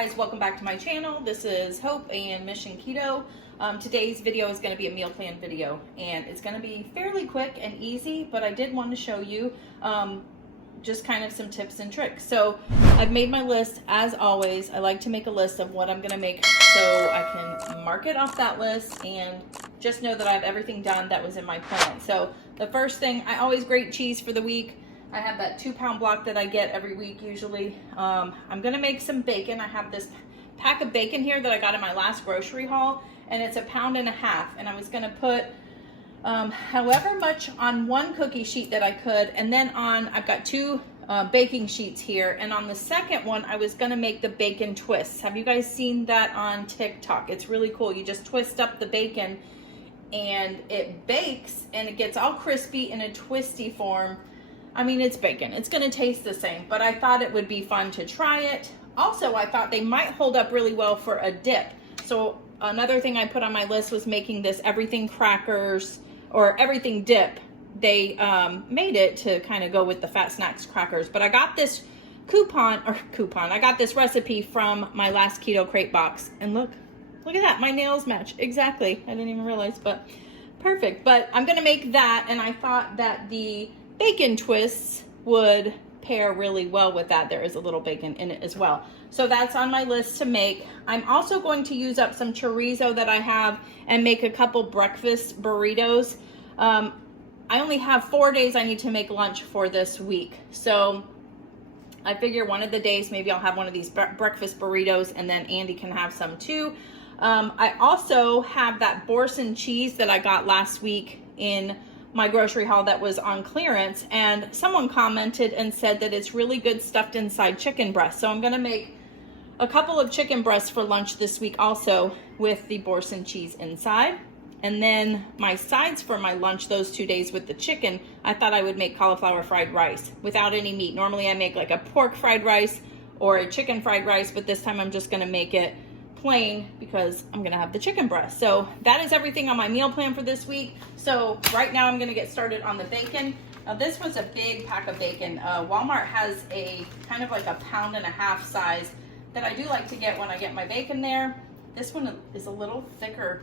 guys, welcome back to my channel. This is Hope and Mission Keto. Today's video is going to be a meal plan video, and it's going to be fairly quick and easy, but I did want to show you just kind of some tips and tricks. So I've made my list. As always, I like to make a list of what I'm going to make so I can mark it off that list and just know that I have everything done that was in my plan. So the first thing, I always grate cheese for the week. I have that 2-pound block that I get every week usually. I'm gonna make some bacon. I have this pack of bacon here that I got in my last grocery haul, and it's 1.5 pounds. And I was gonna put however much on one cookie sheet that I could, and then I've got 2 baking sheets here, and on the second one I was gonna make the bacon twists. Have you guys seen that on TikTok? It's really cool. You just twist up the bacon and it bakes and it gets all crispy in a twisty form. I mean, it's bacon. It's going to taste the same, but I thought it would be fun to try it. Also, I thought they might hold up really well for a dip. So another thing I put on my list was making this everything crackers or everything dip. They made it to kind of go with the Fat Snacks crackers, but I got this I got this recipe from my last keto crate box, and look at that. My nails match exactly. I didn't even realize, but perfect. But I'm going to make that, and I thought that the bacon twists would pair really well with that. There is a little bacon in it as well. So that's on my list to make. I'm also going to use up some chorizo that I have and make a couple breakfast burritos. I only have 4 days I need to make lunch for this week. So I figure one of the days, maybe I'll have one of these breakfast burritos, and then Andy can have some too. I also have that Boursin cheese that I got last week in my grocery haul that was on clearance, and someone commented and said that it's really good stuffed inside chicken breast. So I'm going to make a couple of chicken breasts for lunch this week also with the Boursin cheese inside. And then my sides for my lunch those 2 days with the chicken, I thought I would make cauliflower fried rice without any meat. Normally I make like a pork fried rice or a chicken fried rice, but this time I'm just going to make it plain because I'm gonna have the chicken breast. So that is everything on my meal plan for this week. So right now I'm gonna get started on the bacon. Now this was a big pack of bacon. Walmart has a kind of like 1.5 pound size that I do like to get when I get my bacon there. This one is a little thicker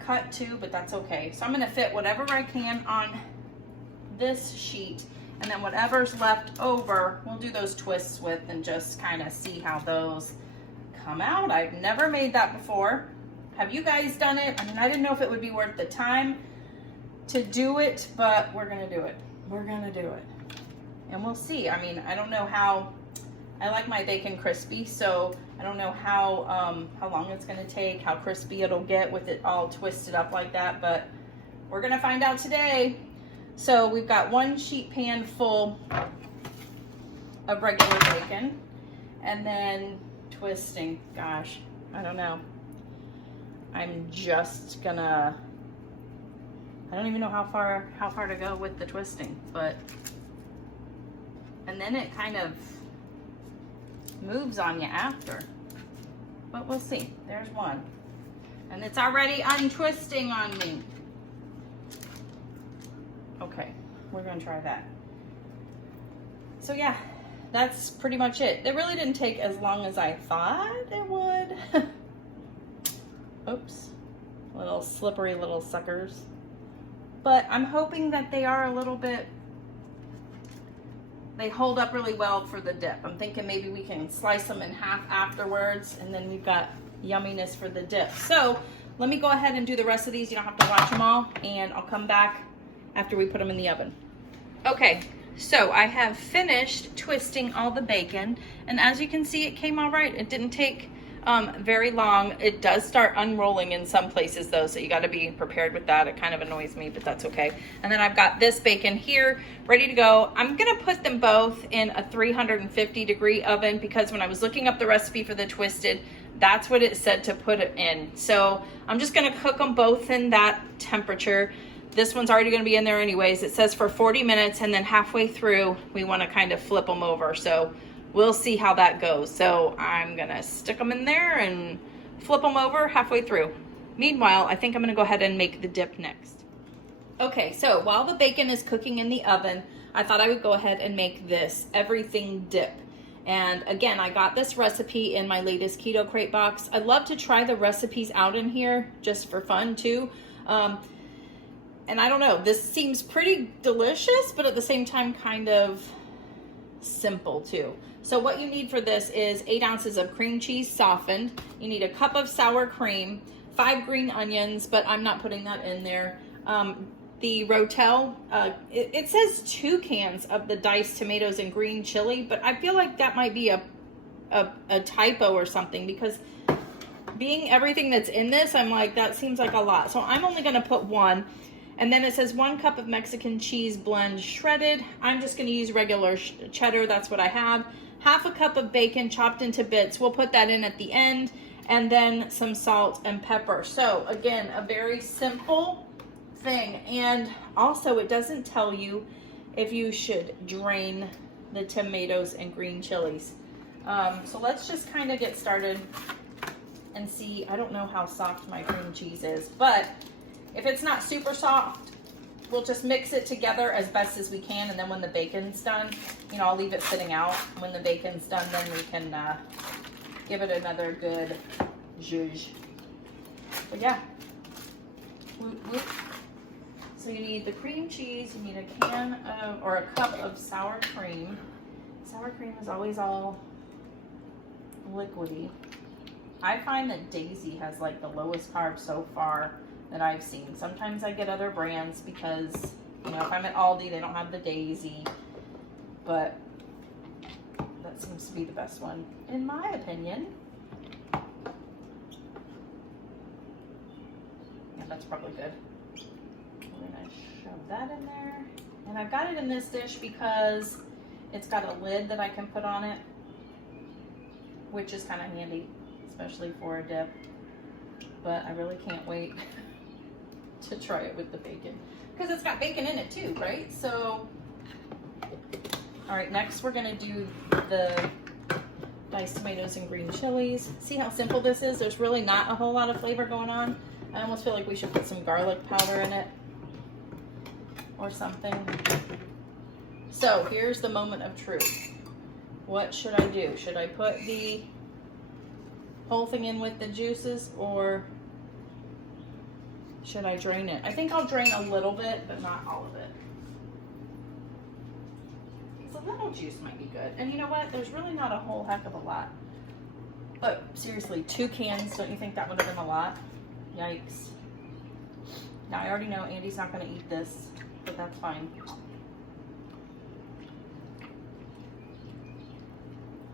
cut too, but that's okay. So I'm gonna fit whatever I can on this sheet, and then whatever's left over we'll do those twists with and just kind of see how those come out. I've never made that before. Have you guys done it? I mean, I didn't know if it would be worth the time to do it, but we're gonna do it. We're gonna do it, and we'll see. I mean, I don't know how. I like my bacon crispy, so I don't know how long it's gonna take, how crispy it'll get with it all twisted up like that, but we're gonna find out today. So we've got 1 sheet pan full of regular bacon, and then twisting, gosh, I don't know. I'm just gonna, I don't even know how far to go with the twisting, but, and then it kind of moves on you after, but we'll see. There's one, and it's already untwisting on me. Okay, we're gonna try that. So yeah, that's pretty much it. It really didn't take as long as I thought it would. Oops, little slippery little suckers. But I'm hoping that they are a little bit, they hold up really well for the dip. I'm thinking maybe we can slice them in half afterwards, and then we've got yumminess for the dip. So let me go ahead and do the rest of these. You don't have to watch them all, and I'll come back after we put them in the oven. Okay. So I have finished twisting all the bacon, and as you can see, it came all right. It didn't take very long. It does start unrolling in some places though, so you got to be prepared with that. It kind of annoys me, but that's okay. And then I've got this bacon here ready to go. I'm gonna put them both in a 350-degree oven because when I was looking up the recipe for the twisted, that's what it said to put it in. So I'm just gonna cook them both in that temperature. This one's already going to be in there anyways. It says for 40 minutes, and then halfway through, we want to kind of flip them over. So we'll see how that goes. So I'm going to stick them in there and flip them over halfway through. Meanwhile, I think I'm going to go ahead and make the dip next. Okay, so while the bacon is cooking in the oven, I thought I would go ahead and make this everything dip. And again, I got this recipe in my latest keto crate box. I love to try the recipes out in here just for fun too. And I don't know, this seems pretty delicious, but at the same time kind of simple too. So what you need for this is 8 ounces of cream cheese softened. You need a cup of sour cream, 5 green onions, but I'm not putting that in there. The Rotel, it says 2 cans of the diced tomatoes and green chili, but I feel like that might be a typo or something, because being everything that's in this, I'm like, that seems like a lot. So I'm only gonna put 1. And then it says 1 cup of Mexican cheese blend shredded. I'm just gonna use regular cheddar, that's what I have. Half a cup of bacon chopped into bits. We'll put that in at the end. And then some salt and pepper. So again, a very simple thing. And also it doesn't tell you if you should drain the tomatoes and green chilies. So let's just kind of get started and see. I don't know how soft my cream cheese is, but if it's not super soft, we'll just mix it together as best as we can. And then when the bacon's done, you know, I'll leave it sitting out. When the bacon's done, then we can give it another good zhuzh. But yeah. Whoop, whoop. So you need the cream cheese, you need a can of, or a cup of sour cream. Sour cream is always all liquidy. I find that Daisy has like the lowest carb so far that I've seen. Sometimes I get other brands because, you know, if I'm at Aldi, they don't have the Daisy, but that seems to be the best one, in my opinion. Yeah, that's probably good. We're gonna shove that in there. And I've got it in this dish because it's got a lid that I can put on it, which is kind of handy, especially for a dip. But I really can't wait to try it with the bacon, because it's got bacon in it too, right? So, all right, next we're gonna do the diced tomatoes and green chilies. See how simple this is? There's really not a whole lot of flavor going on. I almost feel like we should put some garlic powder in it or something. So here's the moment of truth. What should I do? Should I put the whole thing in with the juices, or should I drain it? I think I'll drain a little bit, but not all of it. So a little juice might be good. And you know what? There's really not a whole heck of a lot. But seriously, 2 cans, don't you think that would have been a lot? Yikes. Now I already know Andy's not gonna eat this, but that's fine.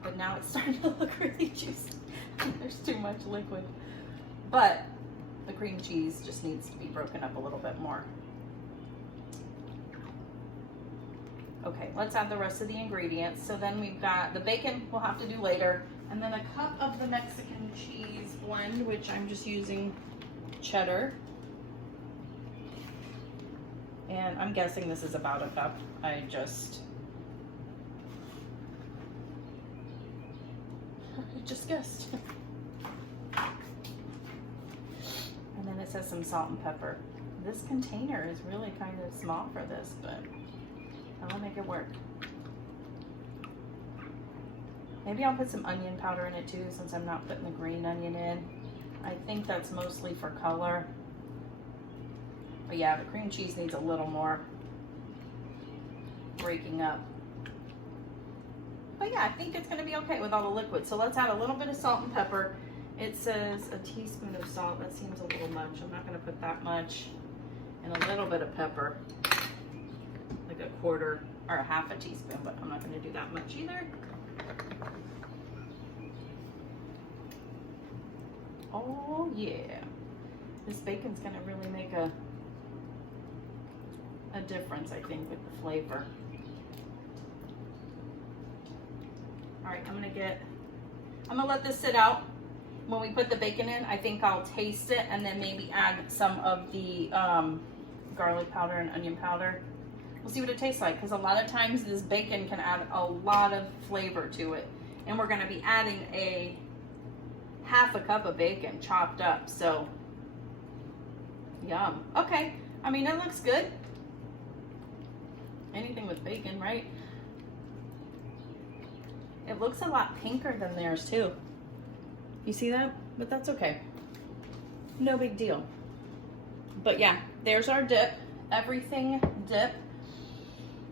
But now it's starting to look really juicy. There's too much liquid. But the cream cheese just needs to be broken up a little bit more. Okay, let's add the rest of the ingredients. So then we've got the bacon we'll have to do later, and then a cup of the Mexican cheese blend, which I'm just using cheddar. And I'm guessing this is about a cup. I just guessed. And then it says some salt and pepper. This container is really kind of small for this, but I'll make it work. Maybe I'll put some onion powder in it too, since I'm not putting the green onion in. I think that's mostly for color. But yeah, the cream cheese needs a little more breaking up. But yeah, I think it's gonna be okay with all the liquid. So let's add a little bit of salt and pepper. It says a teaspoon of salt. That seems a little much. I'm not gonna put that much. And a little bit of pepper, like a quarter or a half a teaspoon, but I'm not gonna do that much either. Oh yeah, this bacon's gonna really make a difference, I think, with the flavor. All right, I'm gonna let this sit out. When we put the bacon in, I think I'll taste it and then maybe add some of the garlic powder and onion powder. We'll see what it tastes like, because a lot of times this bacon can add a lot of flavor to it. And we're gonna be adding a half a cup of bacon chopped up, so yum. Okay, I mean, it looks good. Anything with bacon, right? It looks a lot pinker than theirs too. You see that? But that's okay. No big deal. But yeah, there's our dip. Everything dip.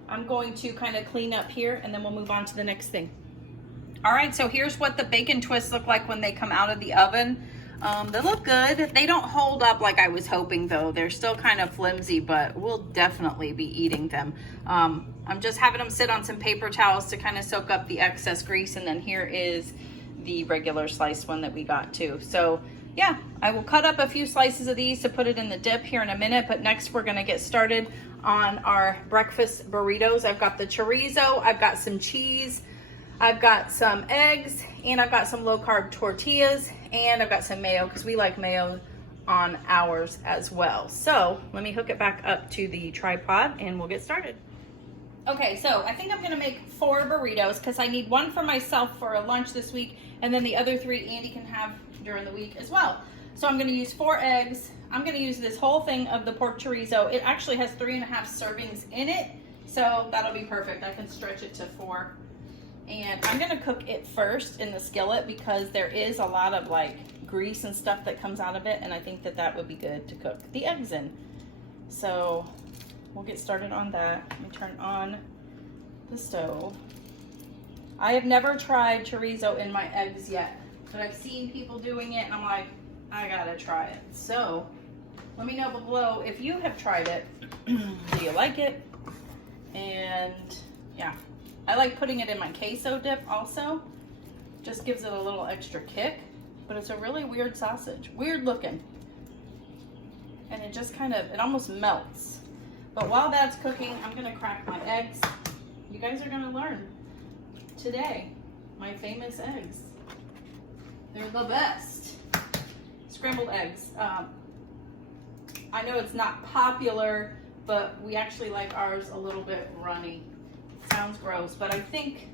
I'm going to kind of clean up here and then we'll move on to the next thing. All right, so here's what the bacon twists look like when they come out of the oven. They look good. They don't hold up like I was hoping though. They're still kind of flimsy, but we'll definitely be eating them. I'm just having them sit on some paper towels to kind of soak up the excess grease. And then here is the regular sliced one that we got too. So yeah, I will cut up a few slices of these to put it in the dip here in a minute. But next we're gonna get started on our breakfast burritos. I've got the chorizo, I've got some cheese, I've got some eggs, and I've got some low-carb tortillas, and I've got some mayo because we like mayo on ours as well. So let me hook it back up to the tripod and we'll get started. Okay, so I think I'm gonna make 4 burritos because I need 1 for myself for a lunch this week, and then the other 3 Andy can have during the week as well. So I'm gonna use 4 eggs. I'm gonna use this whole thing of the pork chorizo. It actually has 3.5 servings in it, so that'll be perfect. I can stretch it to 4. And I'm gonna cook it first in the skillet because there is a lot of like grease and stuff that comes out of it, and I think that that would be good to cook the eggs in. So we'll get started on that. Let me turn on the stove. I have never tried chorizo in my eggs yet, but I've seen people doing it and I'm like, I gotta try it. So let me know below if you have tried it. Do you like it? And yeah. I like putting it in my queso dip also. Just gives it a little extra kick, but it's a really weird sausage. Weird looking. And it just kind of, it almost melts. But while that's cooking, I'm gonna crack my eggs. You guys are gonna learn today my famous eggs. They're the best. Scrambled eggs. I know it's not popular, but we actually like ours a little bit runny. Sounds gross, but I think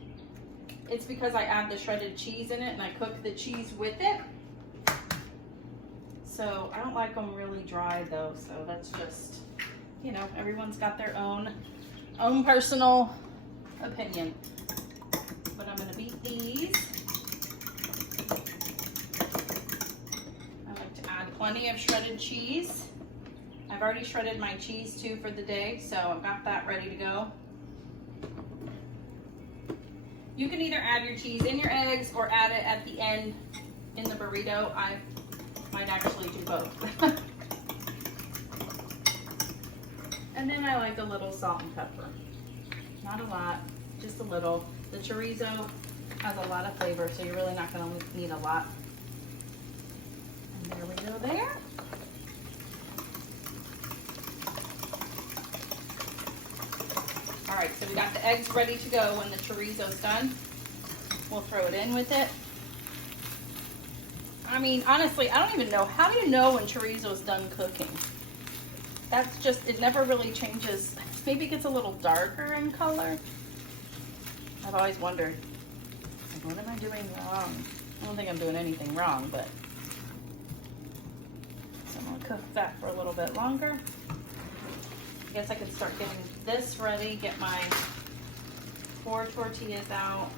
it's because I add the shredded cheese in it and I cook the cheese with it. So I don't like them really dry though, so that's just, you know, everyone's got their own personal opinion. But I'm gonna beat these. I like to add plenty of shredded cheese. I've already shredded my cheese too for the day, so I've got that ready to go. You can either add your cheese in your eggs or add it at the end in the burrito. I might actually do both. And then I like a little salt and pepper. Not a lot, just a little. The chorizo has a lot of flavor, so you're really not gonna need a lot. And there we go there. All right, so we got the eggs ready to go when the chorizo's done. We'll throw it in with it. I mean, honestly, I don't even know. How do you know when chorizo's done cooking? That's just, it never really changes. Maybe it gets a little darker in color. I've always wondered, like, what am I doing wrong? I don't think I'm doing anything wrong, but. So I'm gonna cook that for a little bit longer. I guess I could start getting this ready, get my 4 tortillas out.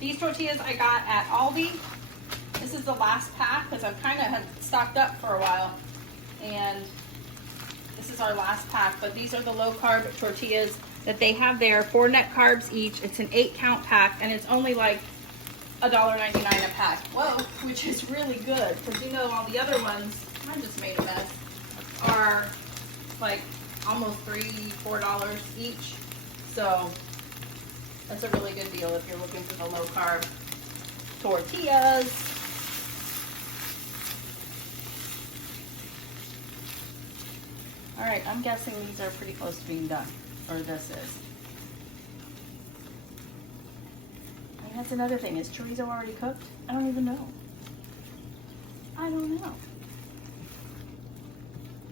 These tortillas I got at Aldi. This is the last pack because I've kind of had stocked up for a while. And this is our last pack, but these are the low carb tortillas that they have there, 4 net carbs each. It's an 8-count pack and it's only like $1.99 a pack. Whoa, which is really good because you know all the other ones, I just made a mess, are like almost $3-4 each. So that's a really good deal if you're looking for the low carb tortillas. All right, I'm guessing these are pretty close to being done, or this is. And that's another thing, is chorizo already cooked? I don't even know. I don't know.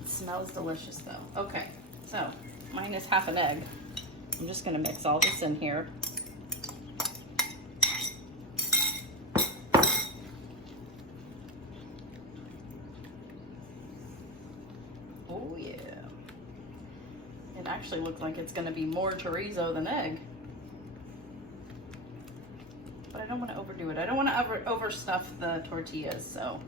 It smells delicious though. Okay, so mine is half an egg. I'm just gonna mix all this in here. Oh yeah. It actually looks like it's gonna be more chorizo than egg. but I don't want to overdo it. I don't want to overstuff the tortillas, so.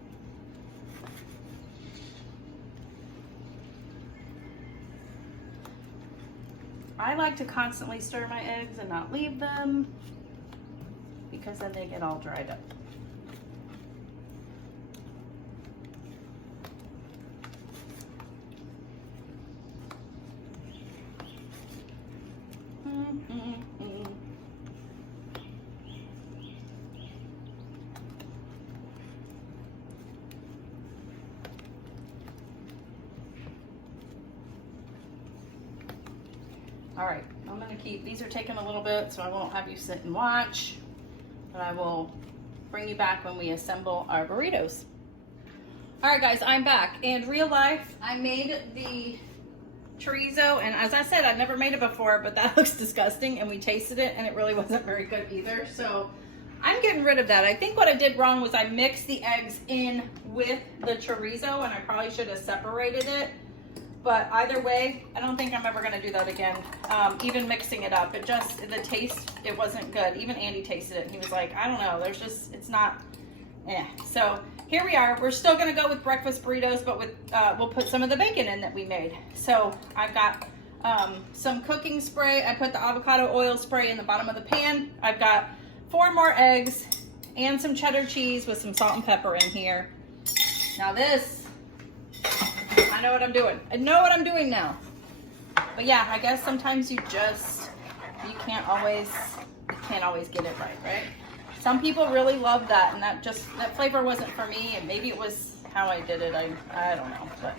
I like to constantly stir my eggs and not leave them because then they get all dried up. All right, I'm gonna keep, these are taking a little bit, so I won't have you sit and watch, but I will bring you back when we assemble our burritos. All right, guys, I'm back. In real life, I made the chorizo, and as I said, I've never made it before, but that looks disgusting, and we tasted it, and it really wasn't very good either, so I'm getting rid of that. I think what I did wrong was I mixed the eggs in with the chorizo, and I probably should have separated it. But either way, I don't think I'm ever gonna do that again. Even mixing it up, the taste, it wasn't good. Even Andy tasted it and he was like, I don't know, it's not, So here we are. We're still gonna go with breakfast burritos, but we'll put some of the bacon in that we made. So I've got some cooking spray. I put the avocado oil spray in the bottom of the pan. I've got 4 more eggs and some cheddar cheese with some salt and pepper in here. Now this, I know what I'm doing. I know what I'm doing now. But yeah, I guess sometimes you can't always get it right? Some people really love that, and that flavor wasn't for me, and maybe it was how I did it. I don't know, but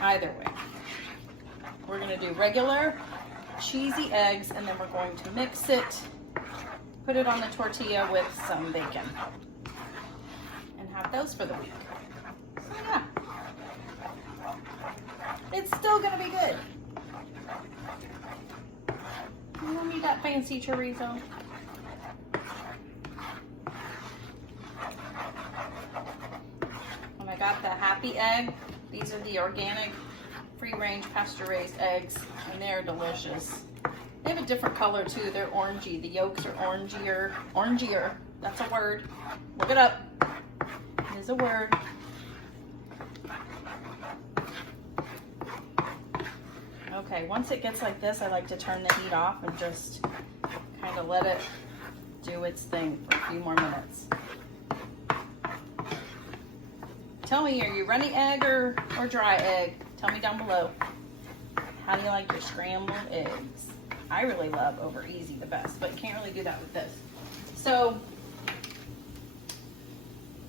either way. We're gonna do regular cheesy eggs, and then we're going to mix it, put it on the tortilla with some bacon, and have those for the week. So yeah. It's still gonna be good. You want me that fancy chorizo? And I got the happy egg. These are the organic, free-range, pasture-raised eggs, and they're delicious. They have a different color too. They're orangey. The yolks are orangier. Orangier. That's a word. Look it up. It is a word. Okay, once it gets like this, I like to turn the heat off and just kind of let it do its thing for a few more minutes. Tell me, are you runny egg or dry egg? Tell me down below. How do you like your scrambled eggs? I really love over easy the best, but you can't really do that with this. So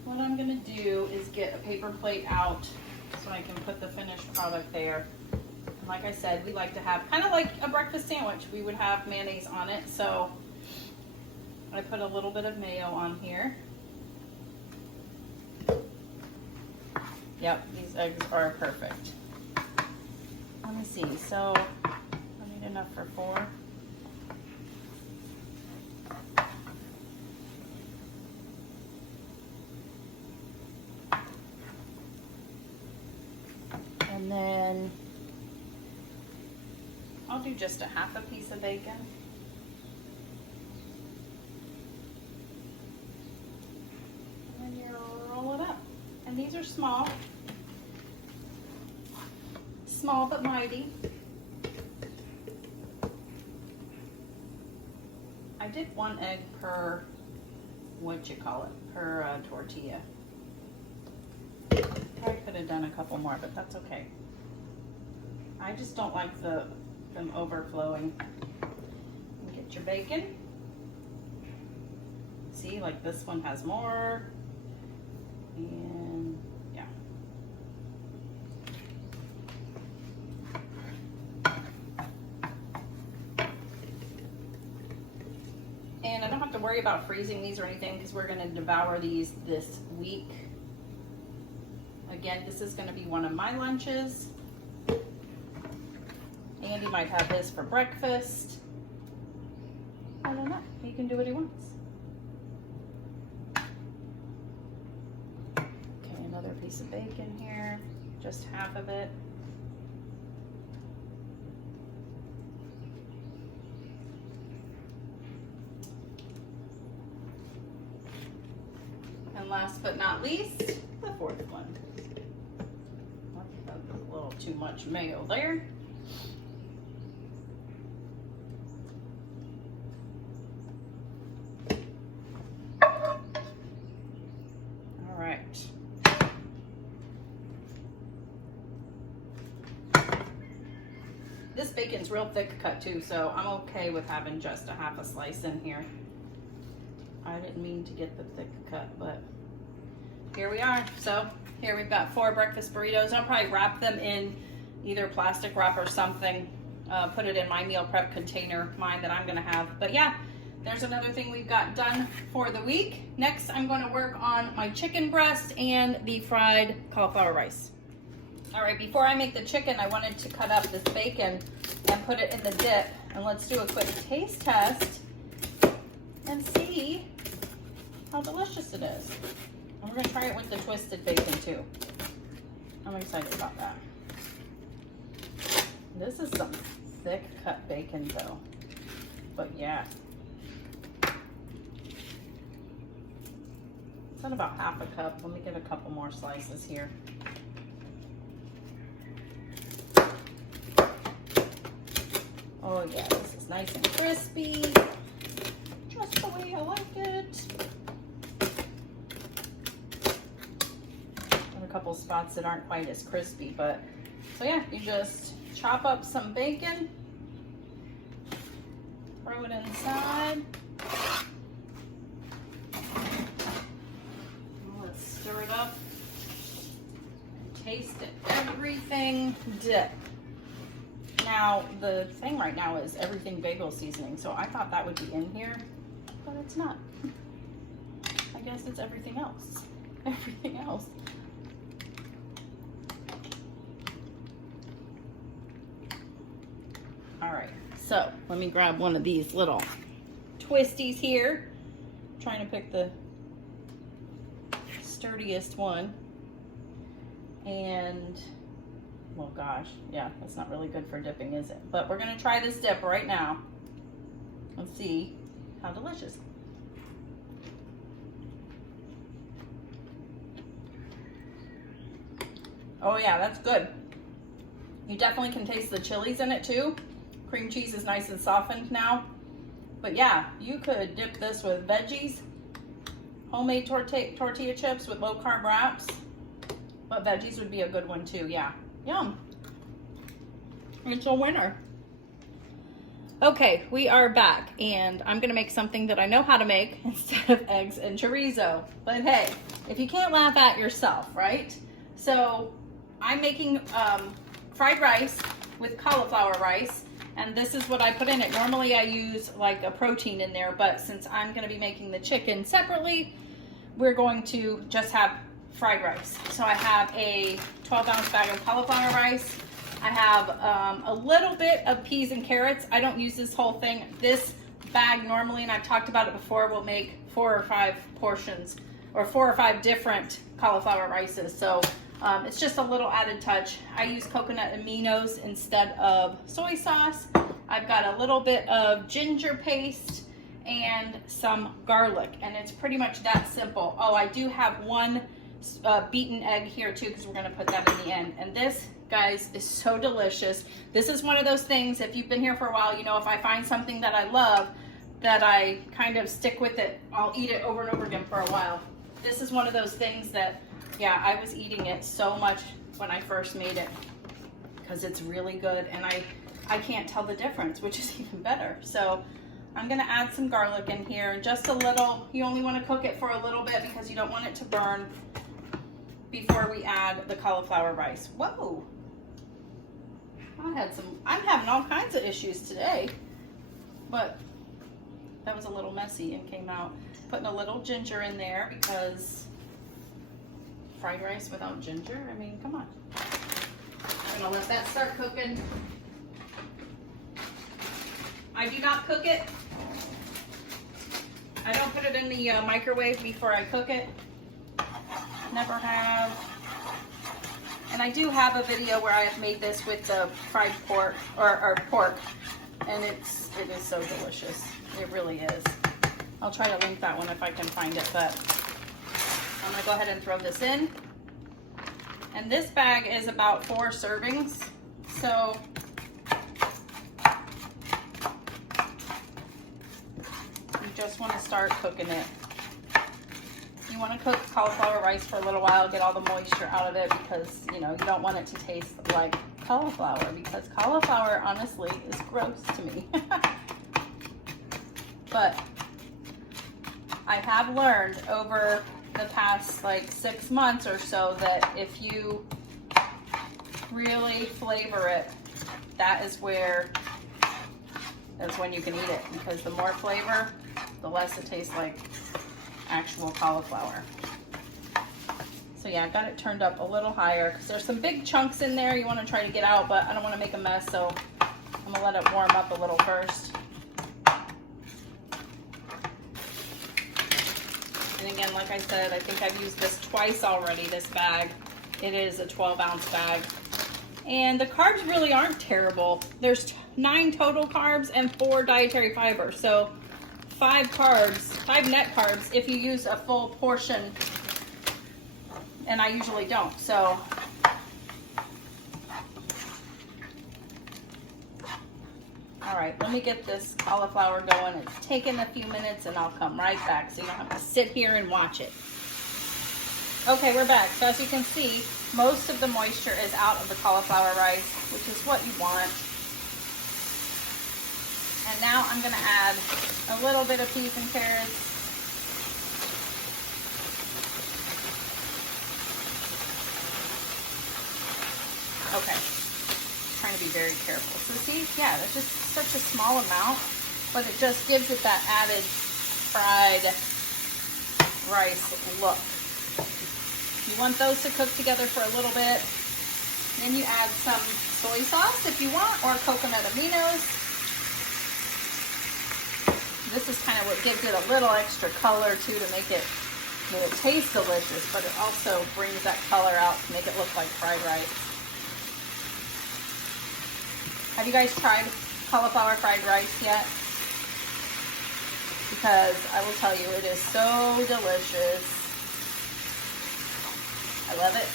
what I'm gonna do is get a paper plate out so I can put the finished product there. Like I said, we like to have, kind of like a breakfast sandwich, we would have mayonnaise on it. So I put a little bit of mayo on here. Yep, these eggs are perfect. Let me see, so I need enough for 4. And then I'll do just a half a piece of bacon. And then you roll it up. And these are small. Small but mighty. I did 1 egg per, per tortilla. I could have done a couple more, but that's okay. I just don't like them overflowing. And get your bacon. See, like this one has more. And yeah. And I don't have to worry about freezing these or anything because we're going to devour these this week. Again, this is going to be one of my lunches. Andy might have his for breakfast. I don't know. He can do what he wants. Okay, another piece of bacon here. Just half of it. last but not least, the fourth one. A little too much mayo there. All right. This bacon's real thick cut too, so I'm okay with having just a half a slice in here. I didn't mean to get the thick cut, but here we are. So here we've got 4 breakfast burritos. I'll probably wrap them in either plastic wrap or something. Put it in my meal prep container, mine that I'm gonna have. But yeah, there's another thing we've got done for the week. Next, I'm gonna work on my chicken breast and the fried cauliflower rice. All right, before I make the chicken, I wanted to cut up this bacon and put it in the dip. And let's do a quick taste test and see how delicious it is. And we're gonna try it with the twisted bacon too. I'm excited about that. This is some thick cut bacon though, but yeah. It's at about half a cup. Let me get a couple more slices here. Oh yeah, this is nice and crispy, just the way I like it. And a couple spots that aren't quite as crispy, but so yeah, you just chop up some bacon, throw it inside. Let's stir it up and taste it. Everything dip. Now, the thing right now is everything bagel seasoning, so I thought that would be in here, but it's not. I guess it's everything else. Everything else. All right, so let me grab one of these little twisties here. I'm trying to pick the sturdiest one. And well, gosh, yeah, that's not really good for dipping, is it? But we're gonna try this dip right now and see how delicious. Oh yeah, that's good. You definitely can taste the chilies in it too. Cream cheese is nice and softened now. But yeah, you could dip this with veggies, homemade tortilla chips with low carb wraps. But veggies would be a good one too, yeah. Yum. It's a winner. Okay, we are back, and I'm gonna make something that I know how to make instead of eggs and chorizo. But hey, if you can't laugh at yourself, right? So I'm making fried rice with cauliflower rice, and this is what I put in it. Normally I use like a protein in there, but since I'm gonna be making the chicken separately, we're going to just have fried rice. So I have a 12-ounce bag of cauliflower rice. I have a little bit of peas and carrots. I don't use this whole thing. This bag normally, and I've talked about it before, will make 4 or 5 portions or 4 or 5 different cauliflower rices. So it's just a little added touch. I use coconut aminos instead of soy sauce. I've got a little bit of ginger paste and some garlic, and it's pretty much that simple. Oh, I do have one beaten egg here too, because we're going to put that in the end. And this, guys, is so delicious. This is one of those things, if you've been here for a while, you know, if I find something that I love, that I kind of stick with it, I'll eat it over and over again for a while. This is one of those things that, yeah, I was eating it so much when I first made it, because it's really good, and I can't tell the difference, which is even better. So I'm gonna add some garlic in here, just a little. You only want to cook it for a little bit because you don't want it to burn before we add the cauliflower rice. Whoa, I'm having all kinds of issues today, but that was a little messy and came out. Putting a little ginger in there because fried rice without ginger, I mean, come on. I'm gonna let that start cooking. I do not cook it. I don't put it in the microwave before I cook it. Never have. And I do have a video where I have made this with the fried pork, or pork, and it is so delicious. It really is. I'll try to link that one if I can find it, but I'm gonna go ahead and throw this in. And this bag is about 4 servings. So you just want to start cooking it. You want to cook cauliflower rice for a little while, get all the moisture out of it, because you know you don't want it to taste like cauliflower, because cauliflower honestly is gross to me. But I have learned over the past like 6 months or so that if you really flavor it, that's when you can eat it, because the more flavor, the less it tastes like actual cauliflower. So yeah, I've got it turned up a little higher because there's some big chunks in there you want to try to get out, but I don't want to make a mess, so I'm gonna let it warm up a little first. And again, like I said, I think I've used this twice already, this bag. It is a 12-ounce bag. And the carbs really aren't terrible. There's 9 total carbs and 4 dietary fiber. So 5 net carbs if you use a full portion, and I usually don't. So all right, let me get this cauliflower going. It's taken a few minutes and I'll come right back so you don't have to sit here and watch it. Okay, we're back. So as you can see, most of the moisture is out of the cauliflower rice, which is what you want. And now I'm gonna add a little bit of peas and carrots. Okay, trying to be very careful. So see, yeah, that's just such a small amount, but it just gives it that added fried rice look. You want those to cook together for a little bit. Then you add some soy sauce if you want, or coconut aminos. This is kind of what gives it a little extra color too, to make it, I mean, it tastes delicious, but it also brings that color out to make it look like fried rice. Have you guys tried cauliflower fried rice yet? Because I will tell you, it is so delicious. I love it.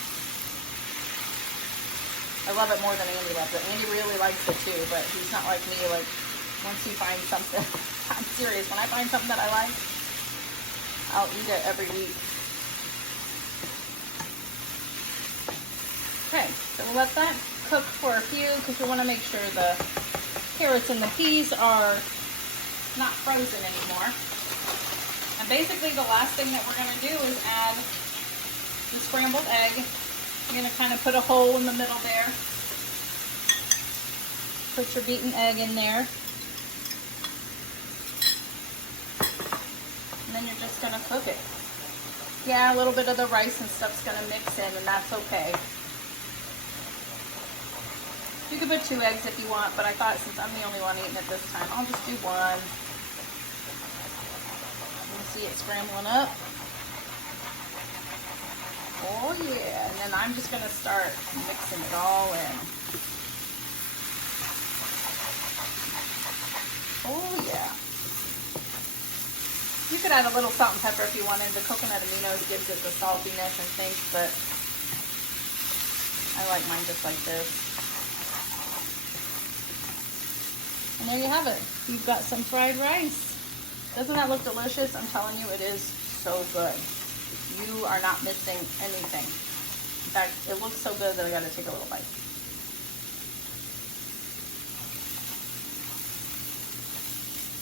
I love it more than Andy loves it. Andy really likes it too, but he's not like me. Like, once he finds something, I'm serious, when I find something that I like, I'll eat it every week. Okay, so we'll let that cook for a few, because we want to make sure the carrots and the peas are not frozen anymore. And basically the last thing that we're going to do is add the scrambled egg. You're going to kind of put a hole in the middle there. Put your beaten egg in there. And then you're just going to cook it. Yeah, a little bit of the rice and stuff's going to mix in, and that's okay. You could put 2 eggs if you want, but I thought since I'm the only one eating it this time, I'll just do 1. You see it scrambling up. Oh yeah, and then I'm just gonna start mixing it all in. Oh yeah. You could add a little salt and pepper if you wanted. The coconut aminos gives it the saltiness and things, but I like mine just like this. And there you have it. You've got some fried rice. Doesn't that look delicious? I'm telling you, it is so good. You are not missing anything. In fact, it looks so good that I gotta take a little bite.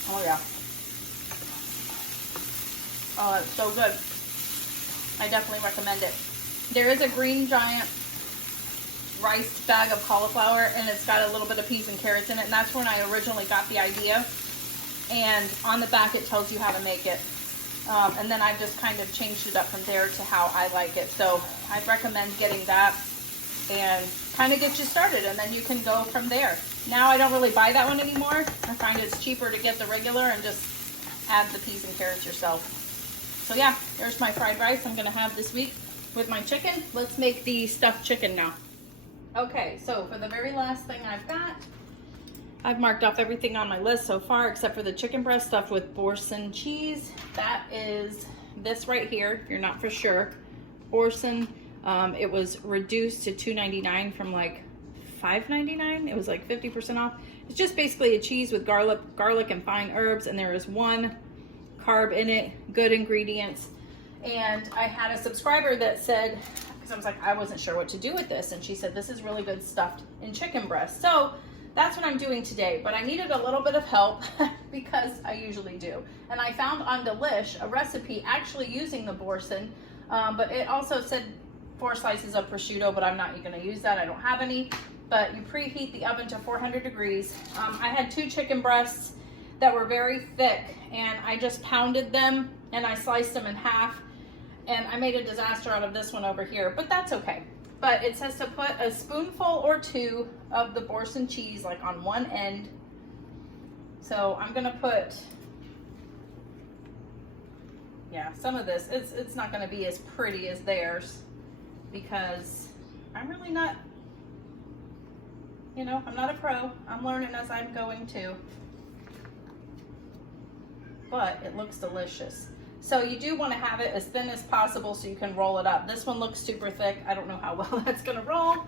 Oh yeah. Oh, it's so good. I definitely recommend it. There is a Green Giant rice bag of cauliflower, and it's got a little bit of peas and carrots in it, and that's when I originally got the idea. And on the back it tells you how to make it. And then I've just kind of changed it up from there to how I like it. So I'd recommend getting that and kind of get you started, and then you can go from there. Now I don't really buy that one anymore. I find it's cheaper to get the regular and just add the peas and carrots yourself. So yeah, there's my fried rice I'm gonna have this week with my chicken. Let's make the stuffed chicken now. Okay, so for the very last thing I've marked off everything on my list so far except for the chicken breast stuffed with Boursin cheese. That is this right here, if you're not for sure, Orson, it was reduced to $2.99 from like $5.99. It was like 50% off. It's just basically a cheese with garlic and fine herbs, and there is 1 carb in it, good ingredients. And I had a subscriber that said, because I was like, I wasn't sure what to do with this, and she said, this is really good stuffed in chicken breast. So that's what I'm doing today, but I needed a little bit of help because I usually do. And I found on Delish a recipe actually using the boursin, but it also said 4 slices of prosciutto, but I'm not gonna use that, I don't have any. But you preheat the oven to 400 degrees. I had 2 chicken breasts that were very thick, and I just pounded them and I sliced them in half, and I made a disaster out of this one over here, but that's okay. But it says to put a spoonful or 2 of the boursin cheese like on one end. So I'm gonna put, yeah, some of this, it's not gonna be as pretty as theirs because I'm really not, you know, I'm not a pro. I'm learning as I'm going too. But it looks delicious. So you do want to have it as thin as possible so you can roll it up. This one looks super thick. I don't know how well that's gonna roll,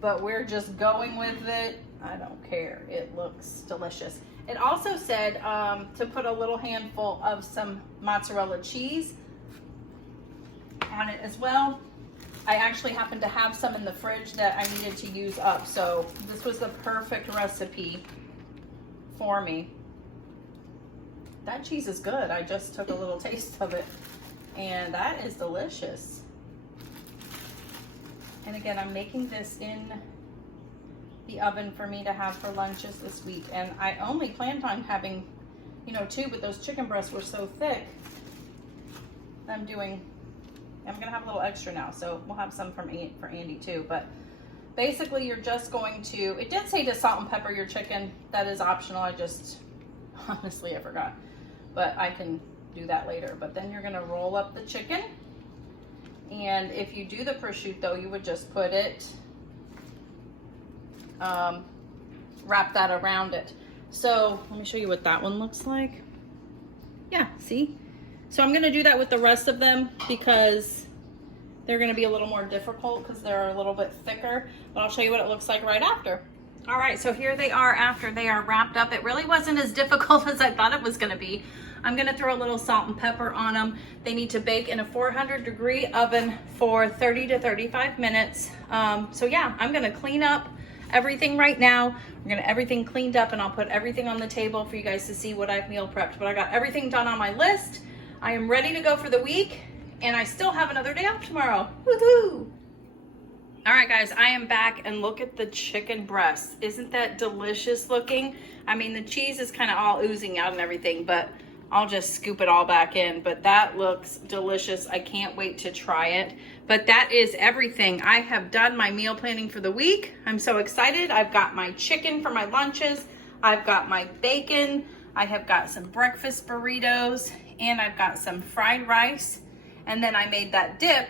but we're just going with it. I don't care. It looks delicious. It also said to put a little handful of some mozzarella cheese on it as well. I actually happened to have some in the fridge that I needed to use up, so this was the perfect recipe for me. That cheese is good. I just took a little taste of it, and that is delicious. And again, I'm making this in the oven for me to have for lunches this week, and I only planned on having, you know, 2, but those chicken breasts were so thick. I'm gonna have a little extra now, so we'll have some for Andy too. But basically, you're just going to, it did say to salt and pepper your chicken. That is optional. I just, honestly, I forgot. But I can do that later. But then you're gonna roll up the chicken. And if you do the prosciutto, you would just put it, wrap that around it. So let me show you what that one looks like. Yeah, see? So I'm gonna do that with the rest of them because they're gonna be a little more difficult because they're a little bit thicker, but I'll show you what it looks like right after. All right, so here they are after they are wrapped up. It really wasn't as difficult as I thought it was gonna be. I'm gonna throw a little salt and pepper on them. They need to bake in a 400-degree oven for 30 to 35 minutes. So yeah, I'm gonna clean up everything right now. We're gonna everything cleaned up, and I'll put everything on the table for you guys to see what I've meal prepped. But I got everything done on my list. I am ready to go for the week, and I still have another day off tomorrow. Woohoo! All right, guys, I am back, and look at the chicken breast. Isn't that delicious looking? I mean, the cheese is kind of all oozing out and everything, but I'll just scoop it all back in. But that looks delicious. I can't wait to try it. But that is everything. I have done my meal planning for the week. I'm so excited. I've got my chicken for my lunches. I've got my bacon. I have got some breakfast burritos, and I've got some fried rice. And then I made that dip,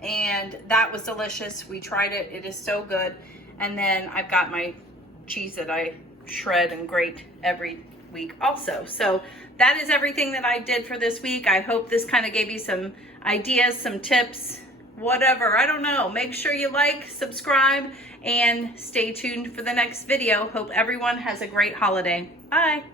and that was delicious. We tried it. It is so good. And then I've got my cheese that I shred and grate every week also. So that is everything that I did for this week. I hope this kind of gave you some ideas, some tips, whatever. I don't know. Make sure you like, subscribe, and stay tuned for the next video. Hope everyone has a great holiday. Bye.